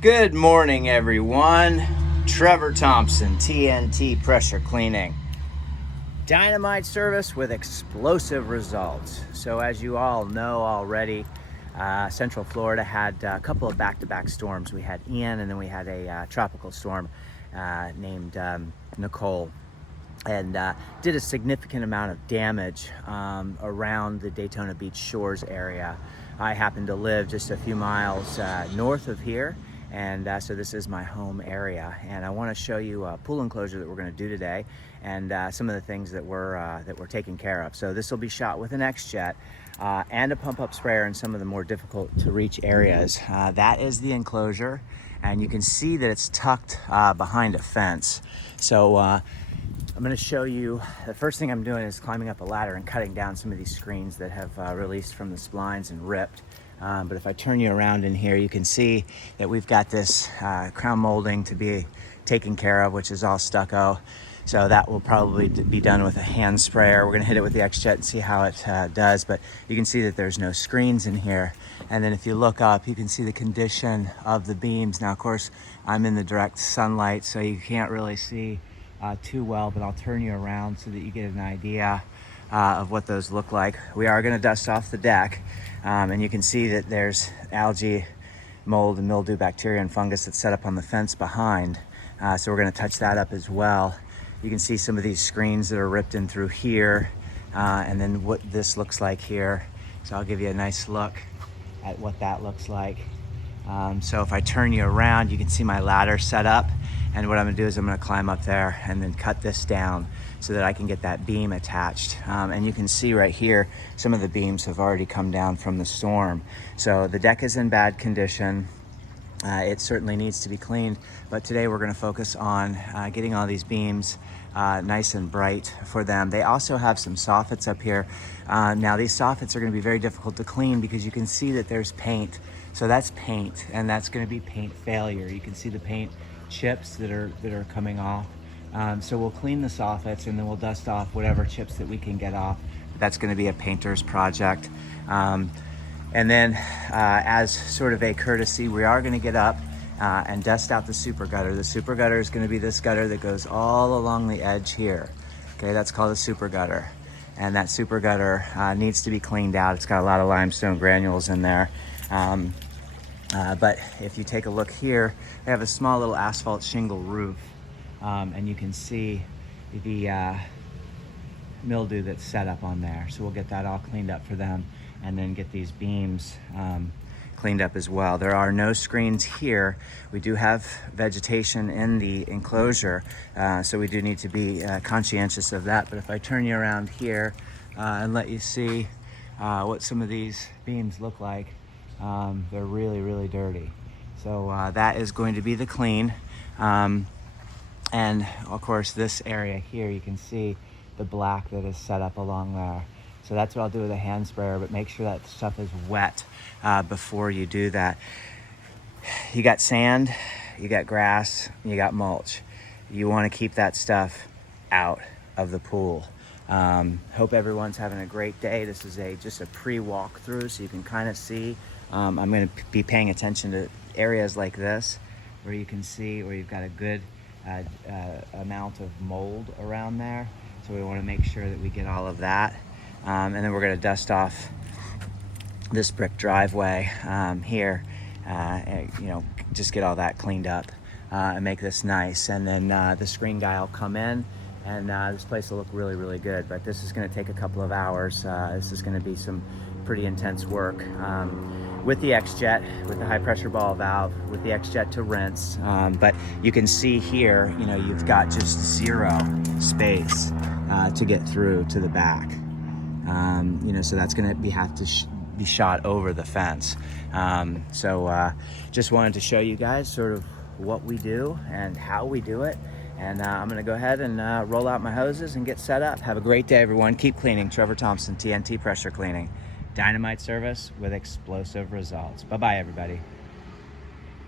Good morning, everyone. Trevor Thompson, TNT Pressure Cleaning. Dynamite service with explosive results. So as you all know already, Central Florida had a couple of back-to-back storms. We had Ian and then we had a tropical storm named Nicole. And did a significant amount of damage around the Daytona Beach Shores area. I happen to live just a few miles north of here, and so this is my home area. And I want to show you a pool enclosure that we're going to do today, and some of the things that we're taking care of. So this will be shot with an Xjet and a pump-up sprayer in some of the more difficult to reach areas. That is the enclosure, and you can see that it's tucked behind a fence. So I'm going to show you, the first thing I'm doing is climbing up a ladder and cutting down some of these screens that have released from the splines and ripped. But if I turn you around in here, you can see that we've got this crown molding to be taken care of, which is all stucco. So that will probably be done with a hand sprayer. We're going to hit it with the Xjet and see how it does. But you can see that there's no screens in here. And then if you look up, you can see the condition of the beams. Now, of course, I'm in the direct sunlight, so you can't really see too well, but I'll turn you around so that you get an idea of what those look like. We are going to dust off the deck, and you can see that there's algae, mold, and mildew, bacteria, and fungus that's set up on the fence behind. So we're going to touch that up as well. You can see some of these screens that are ripped in through here, and then what this looks like here. So I'll give you a nice look at what that looks like. So if I turn you around, you can see my ladder set up. And what I'm gonna do is I'm gonna climb up there and then cut this down so that I can get that beam attached. And you can see right here, some of the beams have already come down from the storm. So the deck is in bad condition. It certainly needs to be cleaned, but today we're gonna focus on getting all these beams nice and bright for them. They also have some soffits up here. Now these soffits are gonna be very difficult to clean because you can see that there's paint. So that's paint, and that's gonna be paint failure. You can see the paint chips that are coming off. So we'll clean the soffits and then we'll dust off whatever chips that we can get off. That's gonna be a painter's project. And then as sort of a courtesy, we are gonna get up and dust out the super gutter. The super gutter is gonna be this gutter that goes all along the edge here. Okay, that's called a super gutter. And that super gutter needs to be cleaned out. It's got a lot of limestone granules in there. But if you take a look here, they have a small little asphalt shingle roof, and you can see the mildew that's set up on there. So we'll get that all cleaned up for them and then get these beams cleaned up as well. There are no screens here. We do have vegetation in the enclosure, so we do need to be conscientious of that. But if I turn you around here and let you see what some of these beams look like, they're really, really dirty. So that is going to be the clean. And of course, this area here, you can see the black that is set up along there. So that's what I'll do with a hand sprayer, but make sure that stuff is wet before you do that. You got sand, you got grass, you got mulch. You want to keep that stuff out of the pool. Hope everyone's having a great day. This is just a pre-walkthrough, so you can kind of see. I'm going to be paying attention to areas like this where you can see where you've got a good amount of mold around there. So we want to make sure that we get all of that. And then we're going to dust off this brick driveway here, and, just get all that cleaned up and make this nice. And then the screen guy will come in, and this place will look really, really good. But this is going to take a couple of hours. This is going to be some pretty intense work with the Xjet, with the high pressure ball valve, with the Xjet to rinse. But you can see here, you've got just zero space to get through to the back. So that's going to have to be shot over the fence. So just wanted to show you guys sort of what we do and how we do it. And I'm going to go ahead and roll out my hoses and get set up. Have a great day, everyone. Keep cleaning. Trevor Thompson, TNT Pressure Cleaning. Dynamite service with explosive results. Bye-bye, everybody.